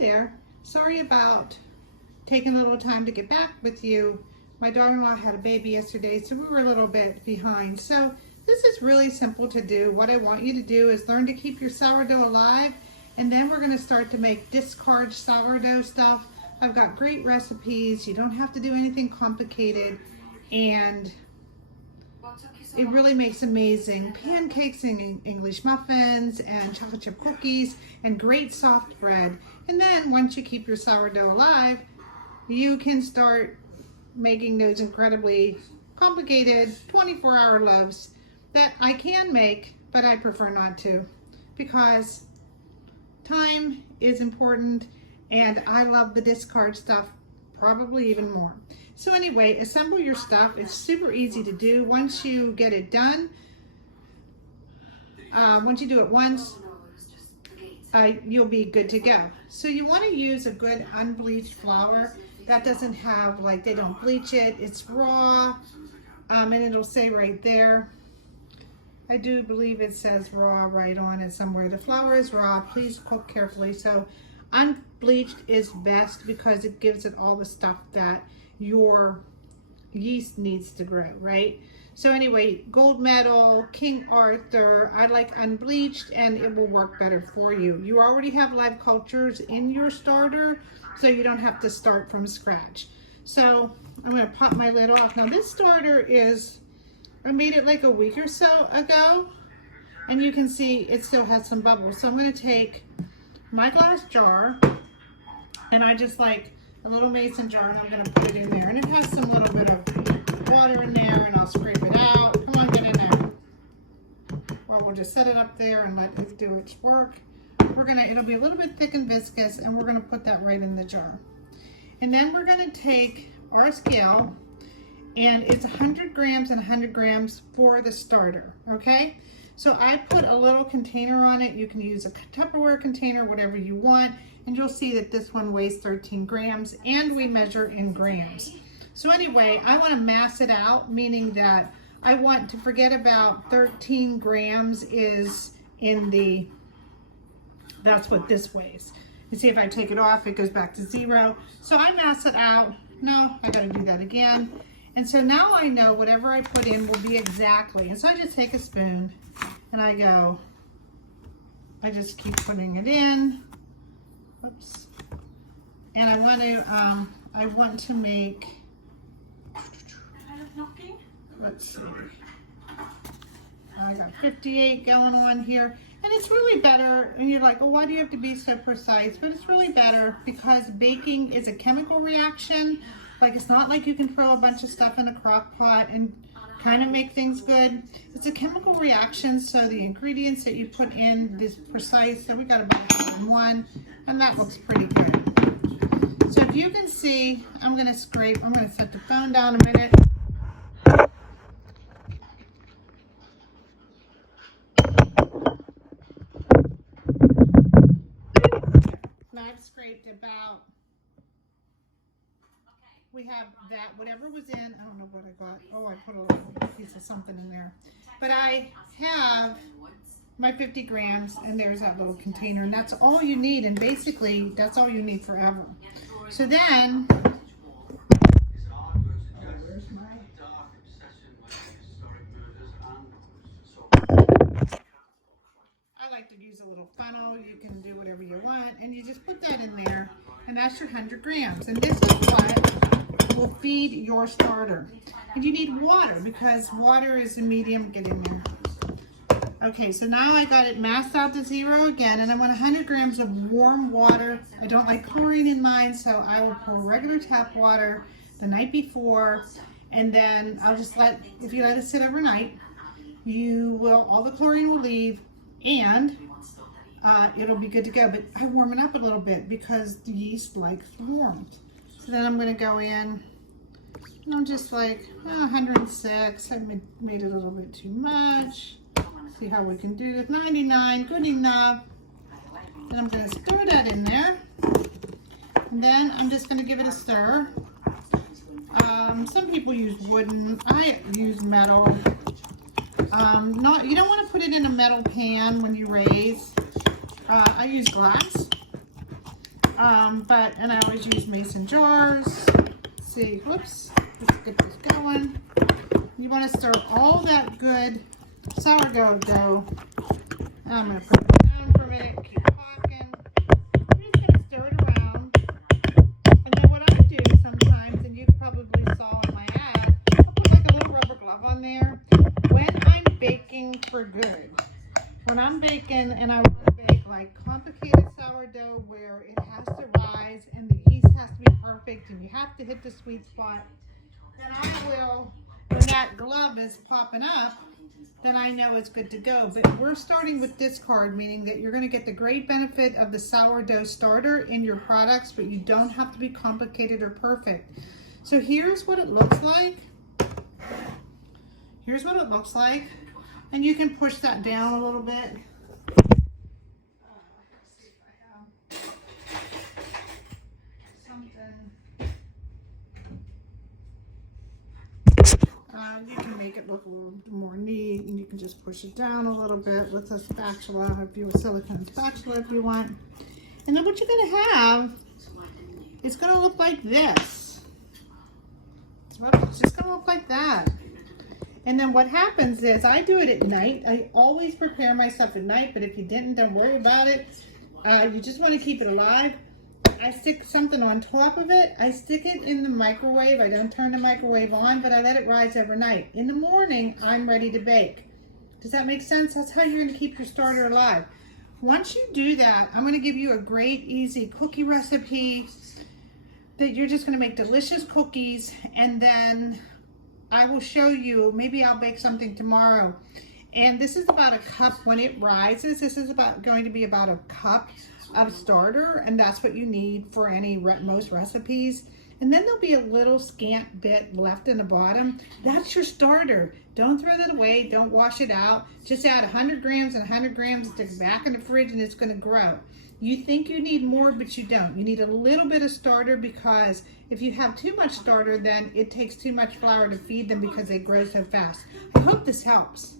there. Sorry about taking a little time to get back with you. My daughter-in-law had a baby yesterday, so we were a little bit behind. So this is really simple to do. What I want you to do is learn to keep your sourdough alive, and then we're going to start to make discard sourdough stuff. I've got great recipes. You don't have to do anything complicated, and it really makes amazing pancakes and English muffins and chocolate chip cookies and great soft bread. And then once you keep your sourdough alive, you can start making those incredibly complicated 24-hour loaves that I can make, but I prefer not to because time is important and I love the discard stuff probably even more. So anyway, assemble your stuff. It's super easy to do. Once you get it done, once you do it once, you'll be good to go. So you want to use a good unbleached flour that doesn't have, like, they don't bleach it. It's raw, and it'll say right there. I do believe it says raw right on it somewhere. The flour is raw. Please cook carefully. So unbleached is best because it gives it all the stuff that your yeast needs to grow, right? So anyway, gold medal, King Arthur, I like unbleached, and it will work better for you. You already have live cultures in your starter, so you don't have to start from scratch. So I'm going to pop my lid off. Now this starter I made it like a week or so ago, and you can see it still has some bubbles. So I'm going to take my glass jar, and I just like a little mason jar, and I'm going to put it in there. And it has some little bit of water in there, and I'll scrape it out. Come on, get in there. Or we'll just set it up there and let it do its work. It'll be a little bit thick and viscous, and we're going to put that right in the jar. And then we're going to take our scale, and it's 100 grams and 100 grams for the starter, okay? So I put a little container on it. You can use a Tupperware container, whatever you want. And you'll see that this one weighs 13 grams, and we measure in grams. So anyway, I want to mass it out, meaning that I want to forget about 13 grams is in that's what this weighs. You see, if I take it off, it goes back to 0. So I mass it out. No, I got to do that again. And so now I know whatever I put in will be exactly. And so I just take a spoon and I just keep putting it in. Oops. And I want to make, let's see, I got 58 going on here. And it's really better, and you're like, oh, why do you have to be so precise? But it's really better because baking is a chemical reaction. Like, it's not like you can throw a bunch of stuff in a crock pot and kind of make things good. It's a chemical reaction, so the ingredients that you put in is precise. So we got about 1, and that looks pretty good. So if you can see, I'm going to set the phone down a minute. I've scraped about, we have that, whatever was in, I don't know what I got. Oh, I put a little piece of something in there. But I have my 50 grams, and there's that little container, and that's all you need, and basically, that's all you need forever. So then, I like to use a little funnel. You can do whatever you want, and you just put that in there, and that's your 100 grams. And this is what will feed your starter. And you need water because water is the medium. Get in there. Okay, so now I got it massed out to 0 again, and I want 100 grams of warm water. I don't like chlorine in mine, so I will pour regular tap water the night before, and then I'll just if you let it sit overnight, all the chlorine will leave, and it'll be good to go. But I warm it up a little bit because the yeast likes warmth. So then I'm going to go in, and I'm just like 106. I made it a little bit too much. See how we can do this. 99, good enough. And I'm going to stir that in there. And then I'm just going to give it a stir. Some people use wooden. I use metal. You don't want to put it in a metal pan when you raise. I use glass. And I always use mason jars. See, whoops, let's get this going. You want to stir all that good sourdough dough. I'm going to put it down for a minute, keep talking. I'm just going to stir it around. And then what I do sometimes, and you probably saw in my ad, I'll put like a little rubber glove on there. When I'm baking for good, when I'm baking and I want to bake like complicated sourdough where it has to rise and the yeast has to be perfect and you have to hit the sweet spot, then I will, when that glove is popping up, then I know it's good to go. But we're starting with discard, meaning that you're going to get the great benefit of the sourdough starter in your products, but you don't have to be complicated or perfect. So here's what it looks like. Here's what it looks like. And you can push that down a little bit. Let's see if I have something. You can make it look a little more neat, and you can just push it down a little bit with a spatula, if you a silicone spatula if you want. And then what you're going to have is going to look like this. It's just going to look like that. And then what happens is I do it at night. I always prepare myself at night, but if you didn't, don't worry about it. You just want to keep it alive. I stick something on top of it. I stick it in the microwave. I don't turn the microwave on, but I let it rise overnight. In the morning, I'm ready to bake. Does that make sense? That's how you're going to keep your starter alive. Once you do that, I'm going to give you a great, easy cookie recipe that you're just going to make delicious cookies, and then I will show you, maybe I'll bake something tomorrow. And this is about a cup when it rises. This is going to be about a cup of starter, and that's what you need for most recipes. And then there'll be a little scant bit left in the bottom. That's your starter. Don't throw that away. Don't wash it out. Just add 100 grams and 100 grams, stick it back in the fridge, and it's going to grow. You think you need more, but you don't. You need a little bit of starter, because if you have too much starter, then it takes too much flour to feed them because they grow so fast. I hope this helps.